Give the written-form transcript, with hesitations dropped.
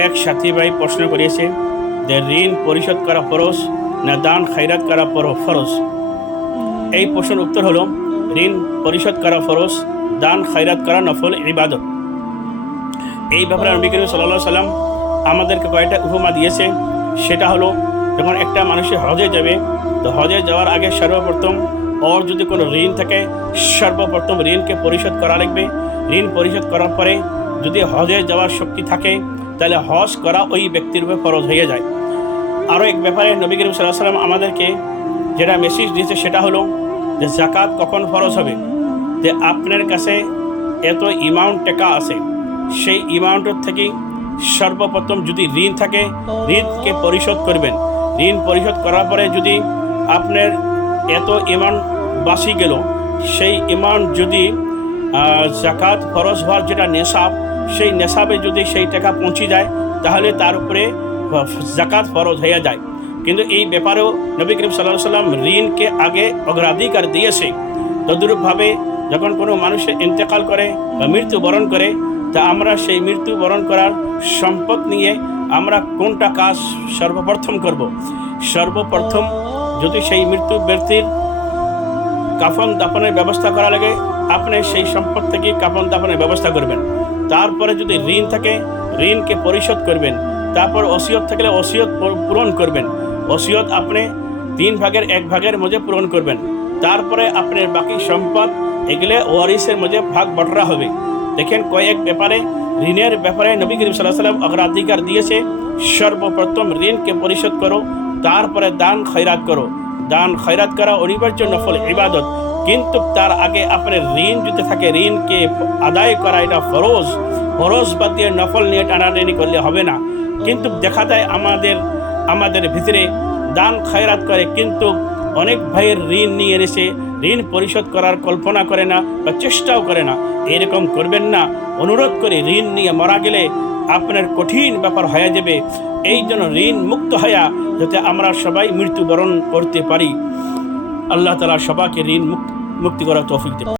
এক সাথী ভাই প্রশ্ন করেছে যে ঋণ পরিশোধ করা ফরজ না দান খায়রাত করা ফরজ। এই প্রশ্নের উত্তর হলো ঋণ পরিশোধ করা ফরজ, দান খায়রাত করা নফল ইবাদত। এই ব্যাপারে নবী করিম সাল্লাল্লাহু আলাইহি সাল্লাম আমাদেরকে কয়েকটা উপমা দিয়েছে। সেটা হলো যখন একটা মানুষের হজে যাবে, তো হজে যাওয়ার আগে সর্বপ্রথম ওর যদি কোনো ঋণ থাকে সর্বপ্রথম ঋণকে পরিশোধ করা লাগবে। ঋণ পরিশোধ করার পরে যদি হজে যাওয়ার শক্তি থাকে তাহলে হজ করা ওই ব্যক্তির উপরে ফরজ হয়ে যায়। আরও এক ব্যাপারে নবী করিম সাল্লাল্লাহু আলাইহি সাল্লাম আমাদেরকে যেটা মেসেজ দিয়েছে সেটা হলো যে জাকাত কখন ফরজ হবে। যে আপনার কাছে এত অ্যামাউন্ট টাকা আছে, সেই অ্যামাউন্টের থেকে সর্বপ্রথম যদি ঋণ থাকে ঋণকে পরিশোধ করবেন। ঋণ পরিশোধ করার পরে যদি আপনার এত অ্যামাউন্ট বাঁচি গেল, সেই অ্যামাউন্ট যদি জাকাত ফরজ হওয়ার যেটা নেশাব, সেই নেশাবে যদি সেই টাকা পৌঁছে যায় তাহলে তার উপরে জাকাত ফরজ হয়ে যায়। কিন্তু এই ব্যাপারেও নবী করিম সাল্লাল্লাহু আলাইহি সাল্লাম ঋণকে আগে অগ্রাধিকার দিয়েছে। তদ্রূপভাবে যখন কোনো মানুষের ইন্তেকাল করে বা মৃত্যুবরণ করে, তা আমরা সেই মৃত্যুবরণ করার সম্পদ নিয়ে আমরা কোনটা কাজ সর্বপ্রথম করব। সর্বপ্রথম যদি সেই মৃত্যু ব্যক্তির কাফন দাফনের ব্যবস্থা করা লাগে, আপনি সেই সম্পদ থেকে কাফন দাফনের ব্যবস্থা করবেন। তারপরে যদি ঋণ থাকে ঋণকে পরিশোধ করবেন। তারপর ওসিয়ত থাকলে ওসিয়ত পূরণ করবেন। ওসিয়ত আপনি 3 ভাগের 1 ভাগের মধ্যে পূরণ করবেন। তারপরে আপনার বাকি সম্পদ এগুলো ওয়ারিসের মধ্যে ভাগ বটরা হবে। দেখেন কয়েক ব্যাপারে ঋণের ব্যাপারে নবী করিম সাল্লাল্লাহু আলাইহি সাল্লাম অগ্রাধিকার দিয়েছে। সর্বপ্রথম ঋণকে পরিশোধ করো, তারপরে দান খয়রাত করো। দান খয়রাত করা অনিবার্য নফল ইবাদত, কিন্তু তার আগে আপনার ঋণ যদি থাকে ঋণকে আদায় করা এটা ফরজ। ফরজ বাদ দিয়ে নফল নিয়ে টানাটানি করলে হবে না। কিন্তু দেখা যায় আমাদের ভিতরে দান খয়রাত করে, কিন্তু অনেক ভাইয়ের ঋণ নিয়ে এসে ঋণ পরিশোধ করার কল্পনা করে না বা চেষ্টাও করে না। এরকম করবেন না। অনুরোধ করে ঋণ নিয়ে মারা গেলে আপনার কঠিন ব্যাপার হয়ে যাবে। এই জন্য ঋণ মুক্ত হয়ে যাতে আমরা সবাই মৃত্যুবরণ করতে পারি। আল্লাহ তাআলা সবাইকে ঋণ মুক্তি করার তৌফিক দেন।